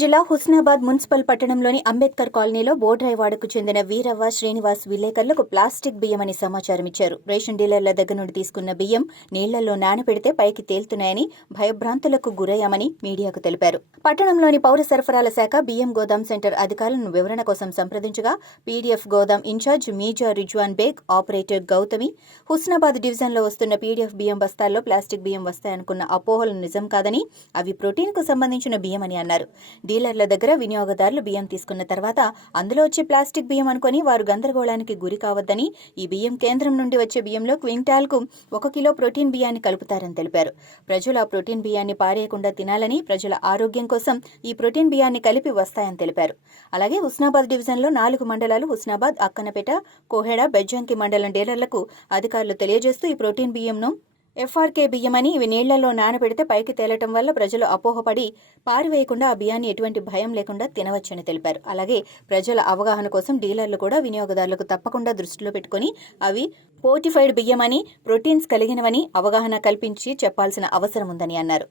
జిల్లా హుస్నాబాద్ మున్సిపల్ పట్టణంలోని అంబేద్కర్ కాలనీలో బోడ్రాయివాడకు చెందిన వీరవ్వ శ్రీనివాస్ విలేకరులకు ప్లాస్టిక్ బియ్యమని సమాచారం ఇచ్చారు. రేషన్ డీలర్ల దగ్గర నుండి తీసుకున్న బియ్యం నీళ్ళలో నానబెడితే పైకి తేలుతున్నాయని భయభ్రాంతులకు గురయ్యామని మీడియాకు తెలిపారు. పట్టణంలోని పౌర సరఫరాల శాఖ బియ్యం గోదాం సెంటర్ అధికారులను వివరణ కోసం సంప్రదించగా పీడీఎఫ్ గోదాం ఇన్ఛార్జ్ మీజా రిజ్వాన్ బేగ్ ఆపరేటర్ గౌతమి హుస్నాబాద్ డివిజన్లో వస్తున్న పీడీఎఫ్ బియ్యం బస్తాల్లో ప్లాస్టిక్ బియ్యం వస్తాయనుకున్న అపోహలు నిజం కాదని అవి ప్రోటీన్కు సంబంధించిన బియ్యమని అన్నారు. డీలర్ల దగ్గర వినియోగదారులు బియ్యం తీసుకున్న తర్వాత అందులో వచ్చే ప్లాస్టిక్ బియ్యం అనుకుని వారు గందరగోళానికి గురి కావద్దని ఈ బియ్యం కేంద్రం నుండి వచ్చే బియ్యంలో క్వింటాల్కు ఒక కిలో ప్రోటీన్ బియ్యాన్ని కలుపుతారని తెలిపారు. ప్రజలు ఆ ప్రోటీన్ బియ్యాన్ని పారేయకుండా తినాలని ప్రజల ఆరోగ్యం కోసం ఈ ప్రోటీన్ బియ్యాన్ని కలిపి వస్తాయని తెలిపారు. అలాగే హుస్నాబాద్ డివిజన్లో నాలుగు మండలాలు హుస్నాబాద్ అక్కనపేట కోహెడ బెజ్జంకి మండలం డీలర్లకు అధికారులు తెలియజేస్తూ ఈ ప్రోటీన్ బియ్యంను ఎఫ్ఆర్కే బియ్యమని ఇవి నీళ్ళలో నానబెడితే పైకి తేలటం వల్ల ప్రజలు అపోహపడి పారివేయకుండా ఆ బియ్యాన్ని ఎటువంటి భయం లేకుండా తినవచ్చని తెలిపారు. అలాగే ప్రజల అవగాహన కోసం డీలర్లు కూడా వినియోగదారులకు తప్పకుండా దృష్టిలో పెట్టుకుని అవి పోర్టిఫైడ్ బియ్యమని ప్రోటీన్స్ కలిగినవని అవగాహన కల్పించి చెప్పాల్సిన అవసరం ఉందని అన్నారు.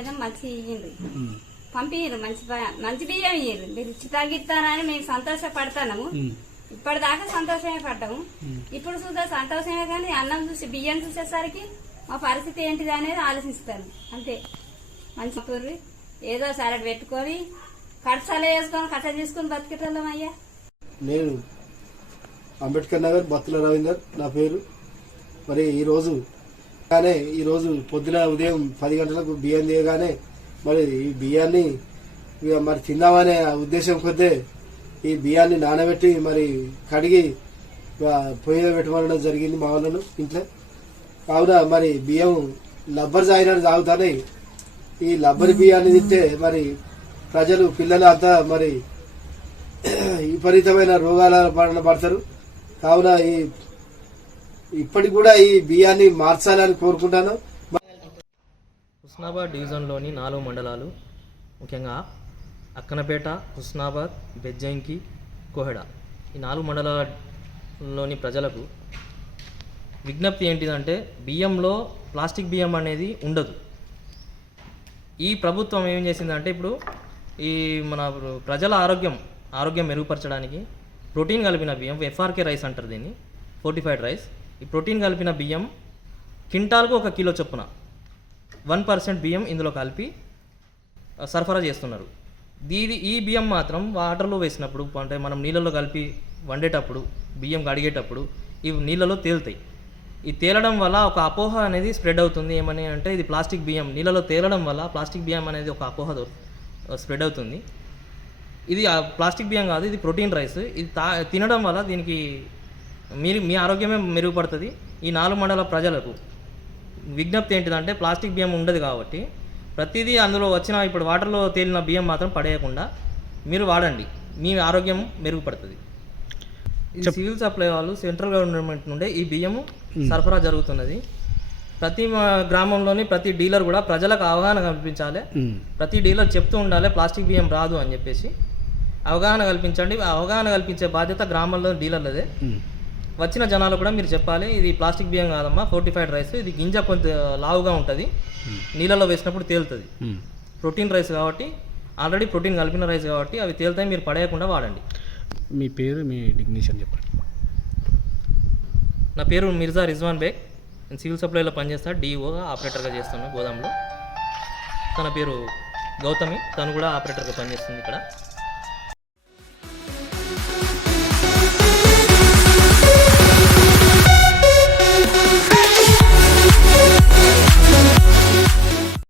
ఏదో మంచి ఇయ్యండి. పంపియ్యరు మంచి మంచి బియ్యం ఇయ్యరు మీరు ఇచ్చి తగ్గిస్తానని మేము సంతోషపడతాము ఇప్పటిదాకా సంతోషమే పడ్డాము. ఇప్పుడు చూద్దా సంతోషమే కానీ అన్నం చూసి బియ్యం చూసేసరికి మా పరిస్థితి ఏంటిది అనేది ఆలోచిస్తాను. అంతే. మంచి పూర్వి ఏదో సరడ్ పెట్టుకొని కడసాలు వేసుకొని కట్ట తీసుకొని బతికేటోళ్ళం అయ్యా. నేను అంబేద్కర్ నగర్ బత్తుల రవీందర్ నా పేరు. మరి ఈరోజు కానీ ఈరోజు పొద్దున ఉదయం పది గంటలకు బియ్యం తీయగానే మరి ఈ బియ్యాన్ని ఇక మరి తిందామనే ఉద్దేశం కొద్దే ఈ బియ్యాన్ని నానబెట్టి మరి కడిగి ఇక పొయ్యి పెట్టమనడం జరిగింది మా వాళ్ళను ఇంట్లో. కావున మరి బియ్యం లబ్బర్ తాగినట్టు తాగుతానే ఈ లబ్బర్ బియ్యాన్ని తింటే మరి ప్రజలు పిల్లలు అంతా మరి విపరీతమైన రోగాల బారిన పడతారు. కావున ఈ ఇప్పటికి కూడా ఈ బియ్యాన్ని మార్చాలని కోరుకుంటాను. హుస్నాబాద్ డివిజన్లోని నాలుగు మండలాలు ముఖ్యంగా అక్కనపేట హుస్నాబాద్ బెజ్జంకి కోహెడ. ఈ నాలుగు మండలాల్లోని ప్రజలకు విజ్ఞప్తి ఏంటిదంటే బియ్యంలో ప్లాస్టిక్ బియ్యం అనేది ఉండదు. ఈ ప్రభుత్వం ఏం చేసిందంటే ఇప్పుడు ఈ మన ప్రజల ఆరోగ్యం ఆరోగ్యం మెరుగుపరచడానికి ప్రోటీన్ కలిపిన బియ్యం ఎఫ్ఆర్కే రైస్ అంటారు దీన్ని ఫోర్టిఫైడ్ రైస్. ఈ ప్రోటీన్ కలిపిన బియ్యం క్వింటాల్కు ఒక కిలో చొప్పున. వన్ పర్సెంట్ బియ్యం ఇందులో కలిపి సరఫరా చేస్తున్నారు. దీది ఈ బియ్యం మాత్రం వాటర్లో వేసినప్పుడు అంటే మనం నీళ్ళలో కలిపి వండేటప్పుడు బియ్యం కడిగేటప్పుడు ఇవి నీళ్ళలో తేలుతాయి. ఈ తేలడం వల్ల ఒక అపోహ అనేది స్ప్రెడ్ అవుతుంది. ఏమని అంటే ఇది ప్లాస్టిక్ బియ్యం. నీళ్ళలో తేలడం వల్ల ప్లాస్టిక్ బియ్యం అనేది ఒక అపోహ స్ప్రెడ్ అవుతుంది. ఇది ఆ ప్లాస్టిక్ బియ్యం కాదు ఇది ప్రోటీన్ రైస్. ఇది తా తినడం వల్ల దీనికి మీరు మీ ఆరోగ్యమే మెరుగుపడుతుంది. ఈ నాలుగు మండల ప్రజలకు విజ్ఞప్తి ఏంటిదంటే ప్లాస్టిక్ బియ్యం ఉండదు కాబట్టి ప్రతిదీ అందులో వచ్చిన ఇప్పుడు వాటర్లో తేలిన బియ్యం మాత్రం పడేయకుండా మీరు వాడండి. మీ ఆరోగ్యం మెరుగుపడుతుంది. ఈ సివిల్ సప్లై వాళ్ళు సెంట్రల్ గవర్నమెంట్ నుండే ఈ బియ్యము సరఫరా జరుగుతున్నది. ప్రతి గ్రామంలోని ప్రతి డీలర్ కూడా ప్రజలకు అవగాహన కల్పించాలి. ప్రతి డీలర్ చెప్తూ ఉండాలి ప్లాస్టిక్ బియ్యం రాదు అని చెప్పేసి. అవగాహన కల్పించండి. అవగాహన కల్పించే బాధ్యత గ్రామాల్లో డీలర్లదే. వచ్చిన జనాలు కూడా మీరు చెప్పాలి ఇది ప్లాస్టిక్ బియ్యం కాదమ్మా ఫోర్టిఫైడ్ రైస్ ఇది గింజ కొంత లావుగా ఉంటుంది నీళ్ళలో వేసినప్పుడు తేలుతుంది. ప్రోటీన్ రైస్ కాబట్టి ఆల్రెడీ ప్రోటీన్ కలిపిన రైస్ కాబట్టి అవి తేలుతాయి మీరు పడేయకుండా వాడండి. మీ పేరు మీ డిగ్నిషన్ చెప్పండి. నా పేరు మిర్జా రిజ్వాన్ బేగ్ నేను సివిల్ సప్లైలో పనిచేస్తా డిఓగా ఆపరేటర్గా చేస్తాను గోదాంలో. తన పేరు గౌతమి తను కూడా ఆపరేటర్గా పనిచేస్తుంది ఇక్కడ.